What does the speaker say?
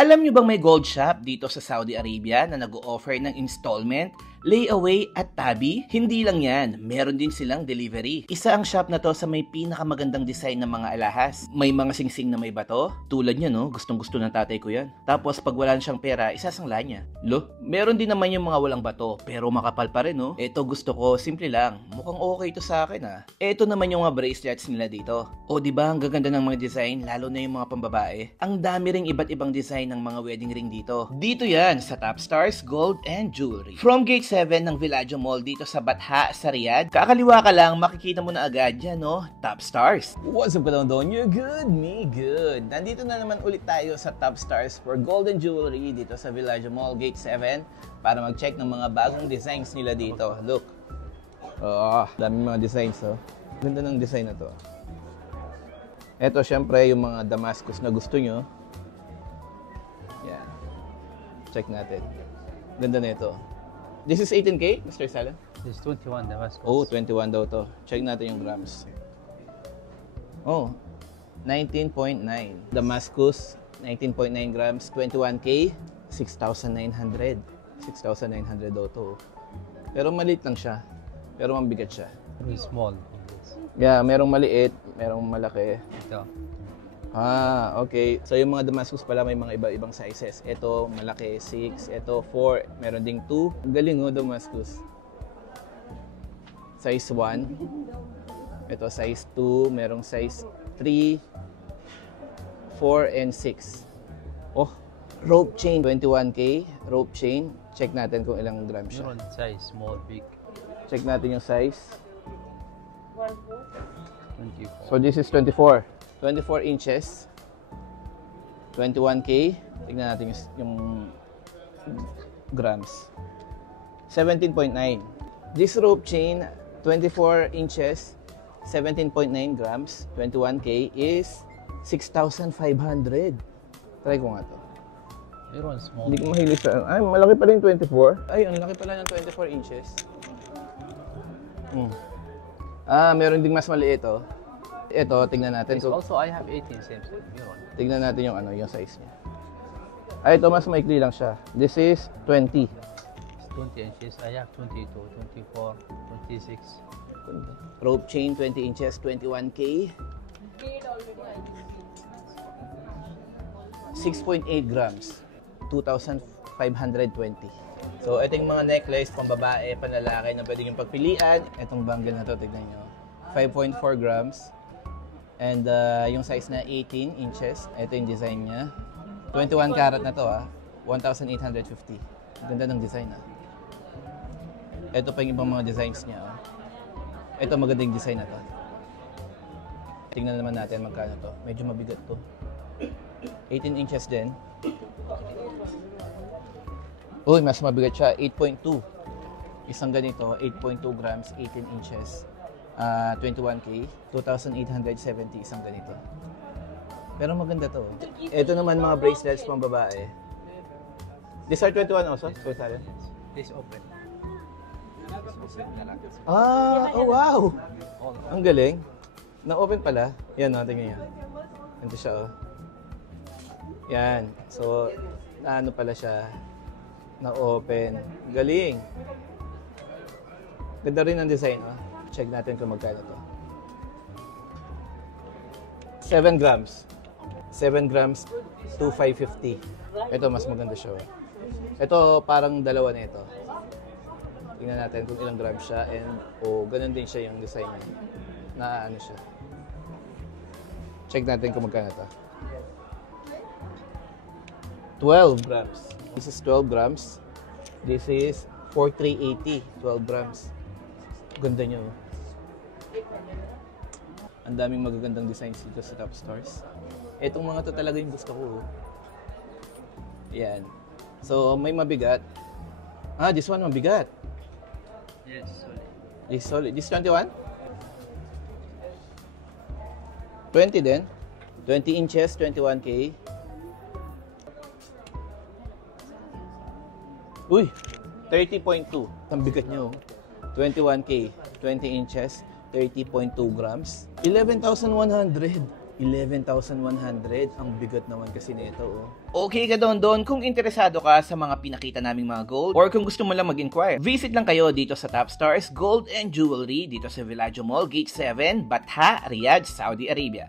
Alam nyo bang may gold shop dito sa Saudi Arabia na nag-o-offer ng installment, layaway at tabi? Hindi lang yan, meron din silang delivery. Isa ang shop na to sa may pinakamagandang design ng mga alahas. May mga singsing na may bato. Tulad niya no, gustong gusto ng tatay ko yan. Tapos pag wala siyang pera, isasangla niya. Meron din naman yung mga walang bato, pero makapal pa rin no. Eto gusto ko, simple lang. Mukhang okay to sa akin ha. Eto naman yung mga bracelets nila dito. O diba ang gaganda ng mga design, lalo na yung mga pambabae. Ang dami ring iba't ibang design ng mga wedding ring dito. Dito yan sa Top Stars Gold and Jewelry. From Gate 7 ng Villaggio Mall dito sa Batha sa Riyadh. Kakaliwa ka lang, makikita mo na agad yan, no? Top Stars. What's up, Kadondon? You're good, me good. Nandito na naman ulit tayo sa Top Stars for Gold and Jewelry dito sa Villaggio Mall, Gate 7 para mag-check ng mga bagong designs nila dito. Look. Daming mga designs, oh. Ganda ng design na to. Ito, syempre, yung mga Damascus na gusto nyo. Yan. Check natin. Ganda na ito. This is 18K, Mr. Salah? This is 21 Damascus. Oh, 21 daw to. Check natin yung grams. Oh, 19.9. Damascus, 19.9 grams, 21K, 6,900. 6,900 daw to. Pero maliit lang siya. Pero mabigat siya. Very small. Yeah, merong maliit, merong malaki. Ito. Okay. So yung mga Damascus pala may mga iba-ibang sizes. Ito malaki, 6. Ito 4. Meron ding 2. Galing oh, Damascus. Size 1. Ito size 2. Merong size 3, 4, and 6. Oh, rope chain. 21K. Rope chain. Check natin kung ilang grams siya. Meron size, small, big. Check natin yung size. 24. So this is 24. 24 inches. 21K. Tignan natin yung grams. 17.9. This rope chain, 24 inches, 17.9 grams, 21K is 6,500. Try ko nga to. Meron small. Hindi ko mahilig sa... Ay, malaki pala yung 24. Ay, ang laki pala ng 24 inches. Meron ding mas maliit oh. Ito, tingnan natin. Also, I have 18 same size. Meron. Tingnan natin yung yung size niya. Ay, ito mas maikli lang siya. This is 20. It's 20 inches. I have 22, 24, 26. Rope chain, 20 inches, 21K. 6.8 grams. 2,520. So, ito yung mga necklace, pang babae, panlalaki na pwede yung pagpilian. Itong bangle na to, tignan nyo. 5.4 grams. And yung size na 18 inches. Ito yung design niya. 21 karat na to 1,850. Ganda ng design Ito pa yung ibang mga designs niya Ito magandang design na to. Tingnan naman natin magkano to. Medyo mabigat to. 18 inches din. Uy, mas mabigat siya. 8.2. Isang ganito, 8.2 grams, 18 inches. 21K, 2,870 isang ganito. Pero maganda to. Ito naman mga bracelets pang babae. These are 21 also? So, sorry. This open. Oh wow! Ang galing. Na-open pala. Yan, tingnan yan. Ito siya, Yan. So, ano pala siya? Na-open. Galing. Ganda rin ang design, Check natin kung magkano to. 7 grams. 7 grams, 2,550. Ito, mas maganda siya. Ito, parang dalawa na ito. Tingnan natin kung ilang grams siya. And, ganun din siya yung design niya. Na ano siya. Check natin kung magkano to. 12 grams. This is 12 grams. This is 4,380. 12 grams. Ganda niya. Ang daming magagandang designs dito sa Top Stars. Etong mga to talaga yung gusto ko. Yan. So, may mabigat. This one mabigat. Yes, solid. This solid. This 21? 20 din. 20 inches, 21K. Uy! 30.2. Ang bigat niyo. 21K, 20 inches, 30.2 grams. 11,100. 11,100. Ang bigat naman kasi nito, oh. Okay ka Don, kung interesado ka sa mga pinakita naming mga gold or kung gusto mo lang mag-inquire, visit lang kayo dito sa Top Stars Gold and Jewelry dito sa Villaggio Mall, Gate 7, Batha, Riyadh, Saudi Arabia.